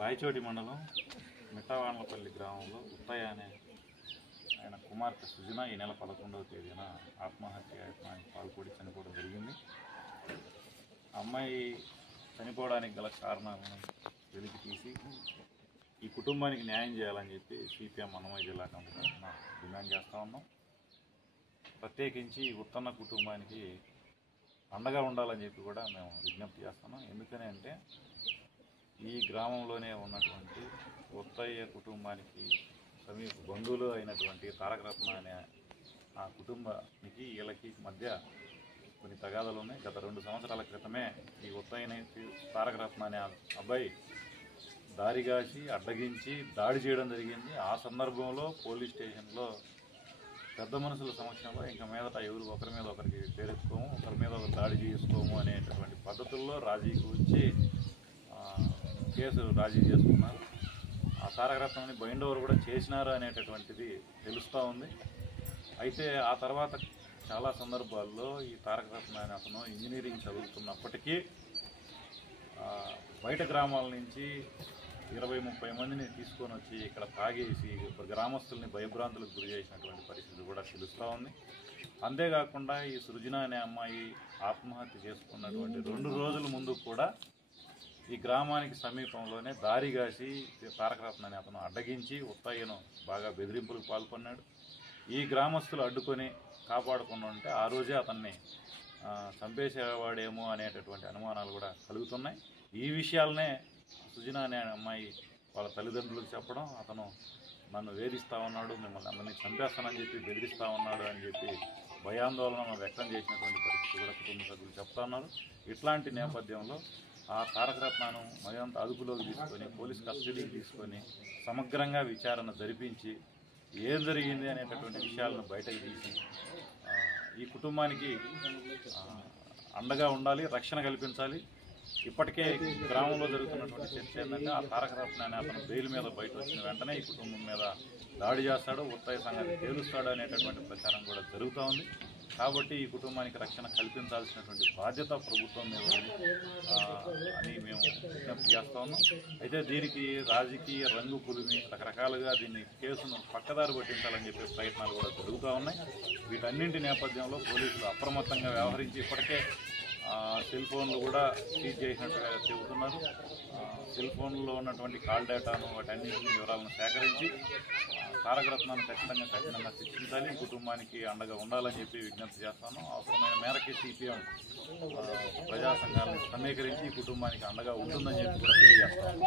రాయచోటి మండలం మిఠావాన్లపల్లి గ్రామంలో ఉత్తయ్య అనే ఆయన కుమార్తె సుజన ఈ నెల 11వ తేదీన ఆత్మహత్య యత్నానికి పాల్పడి చనిపోవడం జరిగింది. అమ్మాయి చనిపోవడానికి గల కారణాలను వెలికి తీసి ఈ కుటుంబానికి న్యాయం చేయాలని చెప్పి సిపిఎం అన్నమయ్య జిల్లా కమిటీ తరఫున డిమాండ్ చేస్తూ ఉన్నాం. ప్రత్యేకించి ఉత్తన్న కుటుంబానికి అండగా ఉండాలని చెప్పి కూడా మేము విజ్ఞప్తి చేస్తున్నాం. ఎందుకని అంటే ఈ గ్రామంలోనే ఉన్నటువంటి ఉత్తయ్య కుటుంబానికి సమీప బంధువులు అయినటువంటి తారకరత్న అనే ఆ కుటుంబానికి వీళ్ళకి మధ్య కొన్ని తగాదాలు ఉన్నాయి. గత 2 సంవత్సరాల క్రితమే ఈ ఉత్తయ్యని తారకరత్న అనే అబ్బాయి దారిగాసి అడ్డగించి దాడి చేయడం జరిగింది. ఆ సందర్భంలో పోలీస్ స్టేషన్లో పెద్ద మనుషుల సమక్షంలో ఇంకా మీదట ఎవరు ఒకరి మీద ఒకరికి పేరెత్తుకోము, ఒకరి మీద ఒకరు దాడి చేసుకోము అనేటటువంటి పద్ధతుల్లో రాజీకి వచ్చి కేసు రాజీ చేసుకున్నారు. ఆ తారకరత్నాన్ని బైండ్ ఓవర్ కూడా చేసినారు అనేటటువంటిది తెలుస్తూ ఉంది. అయితే ఆ తర్వాత చాలా సందర్భాల్లో ఈ తారకరత్న అనే అతను ఇంజనీరింగ్ చదువుతున్నప్పటికీ బయట గ్రామాల నుంచి 20-30 మందిని తీసుకొని వచ్చి ఇక్కడ తాగేసి గ్రామస్తుల్ని భయభ్రాంతులకు గురి చేసినటువంటి పరిస్థితి కూడా తెలుస్తూ ఉంది. అంతేకాకుండా ఈ సృజన అనే అమ్మాయి ఆత్మహత్య చేసుకున్నటువంటి 2 రోజుల ముందు కూడా ఈ గ్రామానికి సమీపంలోనే దారిగాసి తారకరత్న అనే అతను అడ్డగించి ఉత్తయ్యను బాగా బెదిరింపులకు పాల్పన్నాడు. ఈ గ్రామస్తులు అడ్డుకొని కాపాడుకుని ఉంటే ఆ రోజే అతన్ని చంపేసేవాడేమో అనేటటువంటి అనుమానాలు కూడా కలుగుతున్నాయి. ఈ విషయాలనే సుజన అనే అమ్మాయి వాళ్ళ తల్లిదండ్రులకు చెప్పడం, అతను నన్ను వేధిస్తూ ఉన్నాడు, మిమ్మల్ని అందరినీ చంపేస్తానని చెప్పి బెదిరిస్తూ ఉన్నాడు అని చెప్పి భయాందోళన వ్యక్తం చేసినటువంటి పరిస్థితి కూడా కుటుంబ సభ్యులు చెప్తా ఉన్నారు. ఇట్లాంటి నేపథ్యంలో ఆ తారకరత్నను మరింత అదుపులోకి తీసుకొని పోలీస్ కస్టడీకి తీసుకొని సమగ్రంగా విచారణ జరిపించి ఏం జరిగింది అనేటటువంటి విషయాలను బయటకు తీసి ఈ కుటుంబానికి అండగా ఉండాలి, రక్షణ కల్పించాలి. ఇప్పటికే గ్రామంలో జరుగుతున్నటువంటి చర్చ ఏంటంటే ఆ తారకరత్న అనే అతను బెయిల్ మీద బయట వచ్చిన వెంటనే ఈ కుటుంబం మీద దాడి చేస్తాడు, ఉత్తయ్య సంగతి తేలుస్తాడు అనేటటువంటి ప్రచారం కూడా జరుగుతూ ఉంది. కాబట్టి ఈ కుటుంబానికి రక్షణ కల్పించాల్సినటువంటి బాధ్యత ప్రభుత్వం మీద ఉంది అని మేము విజ్ఞప్తి చేస్తా ఉన్నాం. అయితే దీనికి రాజకీయ రంగు పులిమి రకరకాలుగా దీన్ని కేసును పక్కదారి పట్టించాలని చెప్పే ప్రయత్నాలు కూడా జరుగుతూ ఉన్నాయి. వీటన్నింటి నేపథ్యంలో పోలీసులు అప్రమత్తంగా వ్యవహరించి ఇప్పటికే సెల్ ఫోన్లు కూడా సీజ్ చేసినట్టుగా చెబుతున్నారు. సెల్ ఫోన్లో ఉన్నటువంటి కాల్ డేటాను వాటన్నింటినీ వివరాలను సేకరించి తారకరత్నాన్ని కఠినంగా శిక్షించాలి, కుటుంబానికి అండగా ఉండాలని చెప్పి విజ్ఞప్తి చేస్తాను. అవసరమైన మేరకి సిపిఎం ప్రజా సంఘాలను సమీకరించి కుటుంబానికి అండగా ఉంటుందని చెప్పి కూడా తెలియజేస్తాను.